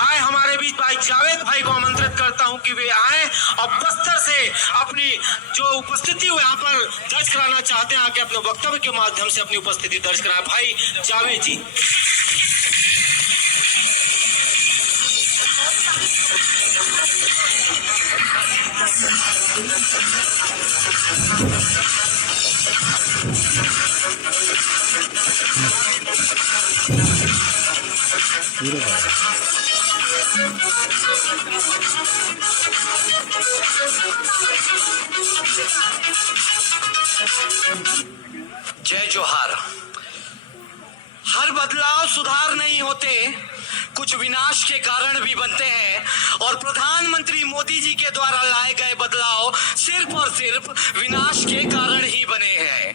आए हमारे बीच भाई जावेद भाई को आमंत्रित करता हूं कि वे आए और बस्तर से अपनी जो उपस्थिति यहाँ पर दर्ज कराना चाहते हैं आके अपने वक्तव्य के माध्यम से अपनी उपस्थिति दर्ज कराए। भाई जावेद जी। जय जोहार। हर बदलाव सुधार नहीं होते, कुछ विनाश के कारण भी बनते हैं और प्रधानमंत्री मोदी जी के द्वारा लाए गए बदलाव सिर्फ और सिर्फ विनाश के कारण ही बने हैं।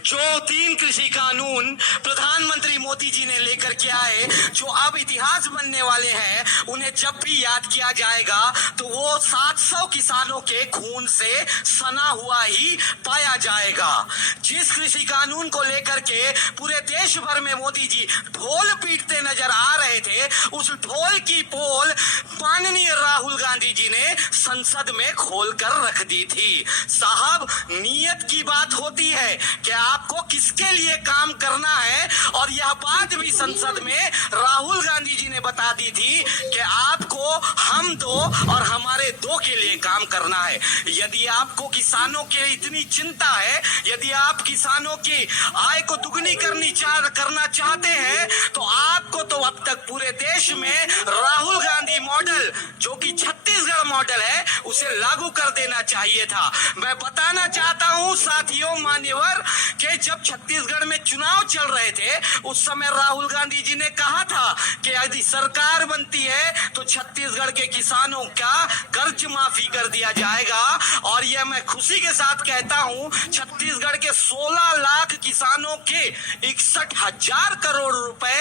जो 3 कृषि कानून प्रधानमंत्री मोदी जी ने लेकर के आए, जो अब इतिहास बनने वाले हैं, उन्हें जब भी याद किया जाएगा तो वो 700 किसानों के खून से सना हुआ ही पाया जाएगा। जिस कृषि कानून को लेकर के पूरे देश भर में मोदी जी ढोल पीटते नजर आ रहे थे, उस ढोल की पोल माननीय राहुल गांधी जी ने संसद में खोल कर रख दी थी। साहब, नीयत की बात होती है कि आपको किसके लिए काम करना है, और यह बात भी संसद में राहुल गांधी जी ने बता दी थी कि आपको हम दो और हमारे दो के लिए काम करना है। यदि आपको किसानों के इतनी चिंता है, यदि आप किसानों की आय को दुगनी करना चाहते हैं, तो आपको तो अब तक पूरे देश में राहुल गांधी मॉडल, जो कि छत्तीसगढ़ मॉडल है, उसे लागू कर देना चाहिए था। मैं बताना चाहता हूं साथियों, मान्यवर, कि जब छत्तीसगढ़ में चुनाव चल रहे थे, उस समय राहुल गांधी जी ने कहा था कि यदि सरकार बनती है तो छत्तीसगढ़ के किसानों का कर्ज माफी कर दिया जाएगा। और यह मैं खुशी के साथ कहता हूं, छत्तीसगढ़ के 16 लाख किसानों के 61,000 करोड़ रुपए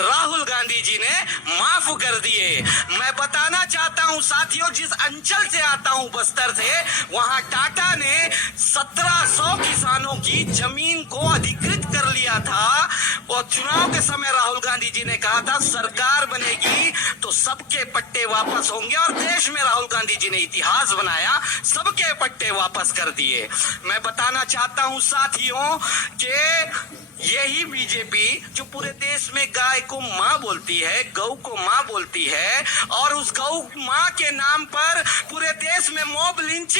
राहुल गांधी जी ने माफ कर दिए। मैं बताना चाहता हूं साथियों, जिस अंचल से आता हूं, बस्तर से, वहां टाटा ने 1700 किसानों की जमीन को अधिकृत कर लिया था। और चुनाव के समय राहुल गांधी जी ने कहा था सरकार बनेगी तो सबके पट्टे वापस होंगे, और देश में राहुल गांधी जी ने इतिहास बनाया, सबके पट्टे वापस कर दिए। मैं बताना चाहता हूं साथियों कि यही बीजेपी जो पूरे देश में गाय को मां बोलती है, गौ को मां बोलती है, और उस गौ मां के नाम पर पूरे देश में मॉब लिंचिंग